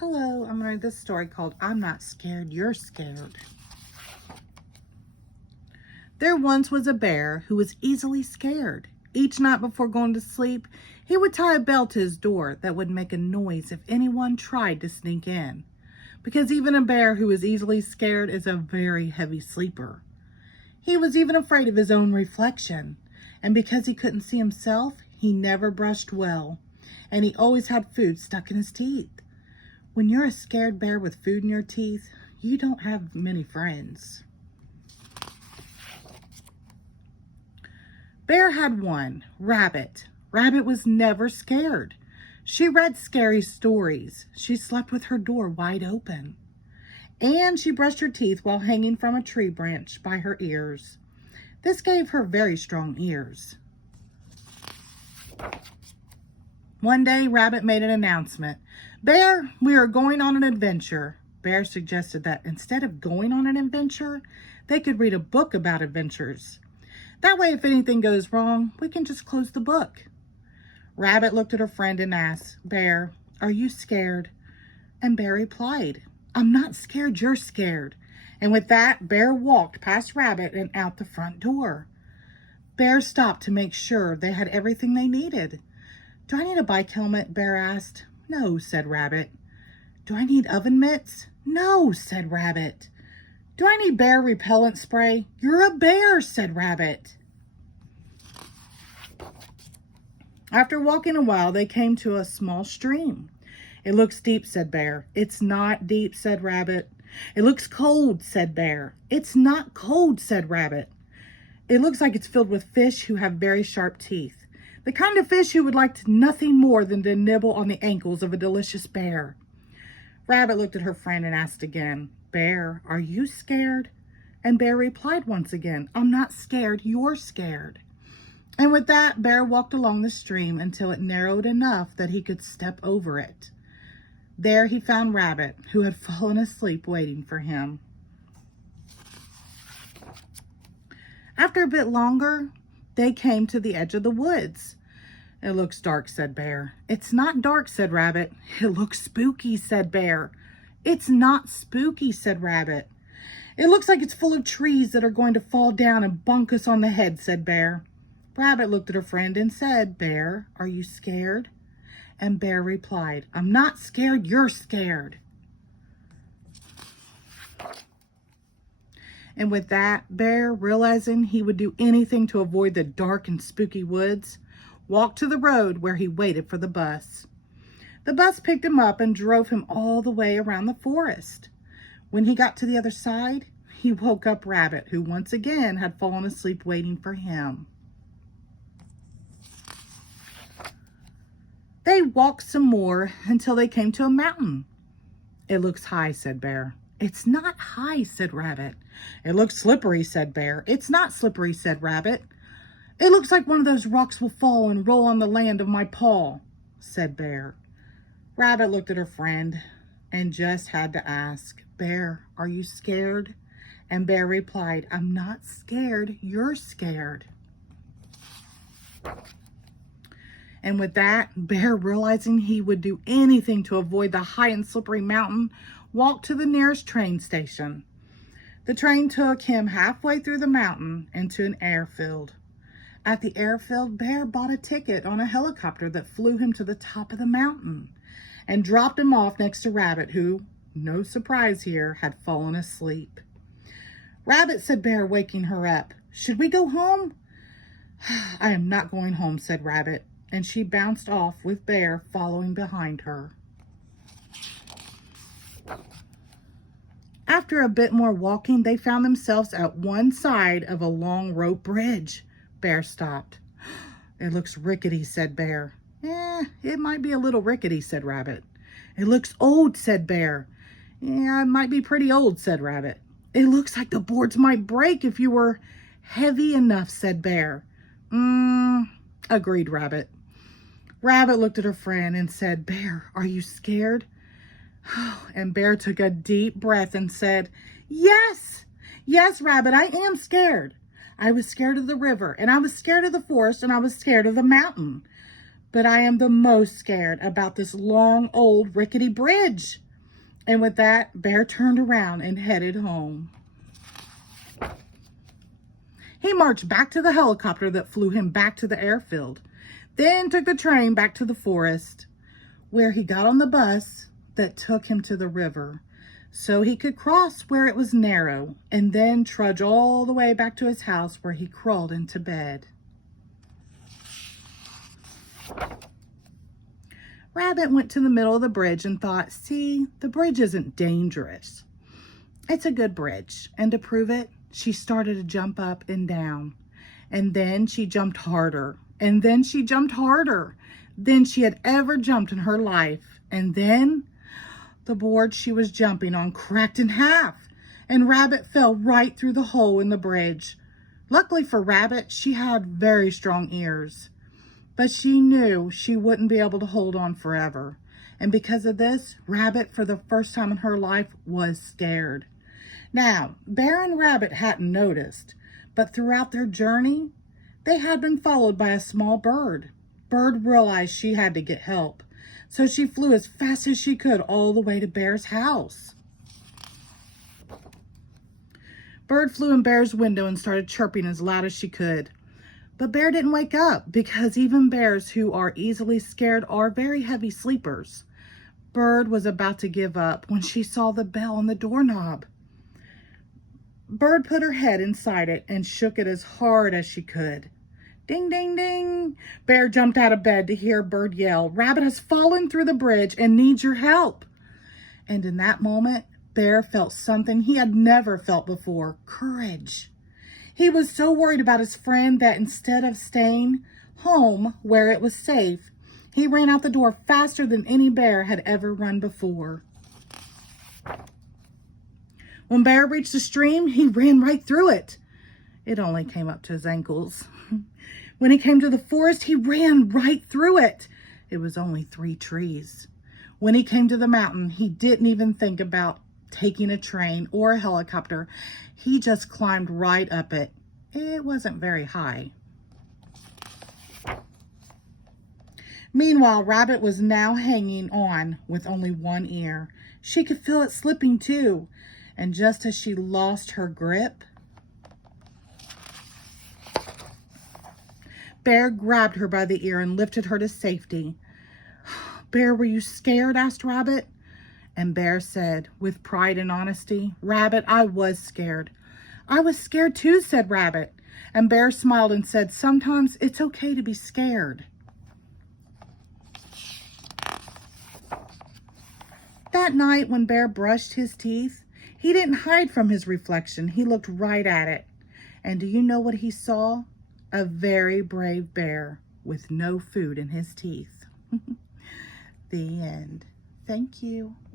Hello, I'm going to read this story called I'm Not Scared, You're Scared. There once was a bear who was easily scared. Each night before going to sleep, he would tie a bell to his door that would make a noise if anyone tried to sneak in. Because even a bear who is easily scared is a very heavy sleeper. He was even afraid of his own reflection. And because he couldn't see himself, he never brushed well. And he always had food stuck in his teeth. When you're a scared bear with food in your teeth, you don't have many friends. Bear had one, Rabbit. Rabbit was never scared. She read scary stories. She slept with her door wide open. And she brushed her teeth while hanging from a tree branch by her ears. This gave her very strong ears. One day, Rabbit made an announcement. Bear, we are going on an adventure. Bear suggested that instead of going on an adventure, they could read a book about adventures. That way, if anything goes wrong, we can just close the book. Rabbit looked at her friend and asked, Bear, are you scared? And Bear replied, I'm not scared, you're scared. And with that, Bear walked past Rabbit and out the front door. Bear stopped to make sure they had everything they needed. Do I need a bike helmet? Bear asked. No, said Rabbit. Do I need oven mitts? No, said Rabbit. Do I need bear repellent spray? You're a bear, said Rabbit. After walking a while, they came to a small stream. It looks deep, said Bear. It's not deep, said Rabbit. It looks cold, said Bear. It's not cold, said Rabbit. It looks like it's filled with fish who have very sharp teeth. The kind of fish who would like nothing more than to nibble on the ankles of a delicious bear. Rabbit looked at her friend and asked again, Bear, are you scared? And Bear replied once again, I'm not scared, you're scared. And with that, Bear walked along the stream until it narrowed enough that he could step over it. There he found Rabbit, who had fallen asleep waiting for him. After a bit longer, they came to the edge of the woods. It looks dark, said Bear. It's not dark, said Rabbit. It looks spooky, said Bear. It's not spooky, said Rabbit. It looks like it's full of trees that are going to fall down and bonk us on the head, said Bear. Rabbit looked at her friend and said, Bear, are you scared? And Bear replied, I'm not scared, you're scared. And with that, Bear, realizing he would do anything to avoid the dark and spooky woods, walked to the road where he waited for the bus. The bus picked him up and drove him all the way around the forest. When he got to the other side, he woke up Rabbit, who once again had fallen asleep waiting for him. They walked some more until they came to a mountain. It looks high, said Bear. It's not high, said Rabbit. It looks slippery, said Bear. It's not slippery, said Rabbit. It looks like one of those rocks will fall and roll on the land of my paw, said Bear. Rabbit looked at her friend and just had to ask, Bear, are you scared? And Bear replied, I'm not scared, you're scared. And with that, Bear, realizing he would do anything to avoid the high and slippery mountain, walked to the nearest train station. The train took him halfway through the mountain into an airfield. At the airfield, Bear bought a ticket on a helicopter that flew him to the top of the mountain and dropped him off next to Rabbit, who, no surprise here, had fallen asleep. Rabbit, said Bear, waking her up, should we go home? I am not going home, said Rabbit, and she bounced off with Bear following behind her. After a bit more walking, they found themselves at one side of a long rope bridge. Bear stopped. It looks rickety, said Bear. It might be a little rickety, said Rabbit. It looks old, said Bear. Yeah, it might be pretty old, said Rabbit. It looks like the boards might break if you were heavy enough, said Bear. Agreed Rabbit. Rabbit looked at her friend and said, Bear, are you scared? And Bear took a deep breath and said, Yes, Rabbit, I am scared. I was scared of the river, and I was scared of the forest, and I was scared of the mountain. But I am the most scared about this long, old, rickety bridge. And with that, Bear turned around and headed home. He marched back to the helicopter that flew him back to the airfield, then took the train back to the forest, where he got on the bus that took him to the river so he could cross where it was narrow and then trudge all the way back to his house, where he crawled into bed. Rabbit went to the middle of the bridge and thought, see, the bridge isn't dangerous. It's a good bridge. And to prove it, she started to jump up and down. And then she jumped harder. And then she jumped harder than she had ever jumped in her life. And then the board she was jumping on cracked in half, and Rabbit fell right through the hole in the bridge. Luckily for Rabbit, she had very strong ears, but she knew she wouldn't be able to hold on forever. And because of this, Rabbit, for the first time in her life, was scared. Now, Bear and Rabbit hadn't noticed, but throughout their journey, they had been followed by a small bird. Bird realized she had to get help, so she flew as fast as she could all the way to Bear's house. Bird flew in Bear's window and started chirping as loud as she could. But Bear didn't wake up, because even bears who are easily scared are very heavy sleepers. Bird was about to give up when she saw the bell on the doorknob. Bird put her head inside it and shook it as hard as she could. Ding, ding, ding. Bear jumped out of bed to hear Bird yell, Rabbit has fallen through the bridge and needs your help. And in that moment, Bear felt something he had never felt before, courage. He was so worried about his friend that instead of staying home where it was safe, he ran out the door faster than any bear had ever run before. When Bear reached the stream, he ran right through it. It only came up to his ankles. When he came to the forest, he ran right through it. It was only 3 trees. When he came to the mountain, he didn't even think about taking a train or a helicopter. He just climbed right up it. It wasn't very high. Meanwhile, Rabbit was now hanging on with only one ear. She could feel it slipping too. And just as she lost her grip, Bear grabbed her by the ear and lifted her to safety. Bear, were you scared? Asked Rabbit. And Bear said, with pride and honesty, Rabbit, I was scared. I was scared too, said Rabbit. And Bear smiled and said, sometimes it's okay to be scared. That night, when Bear brushed his teeth, he didn't hide from his reflection. He looked right at it. And do you know what he saw? A very brave bear with no food in his teeth. The end. Thank you.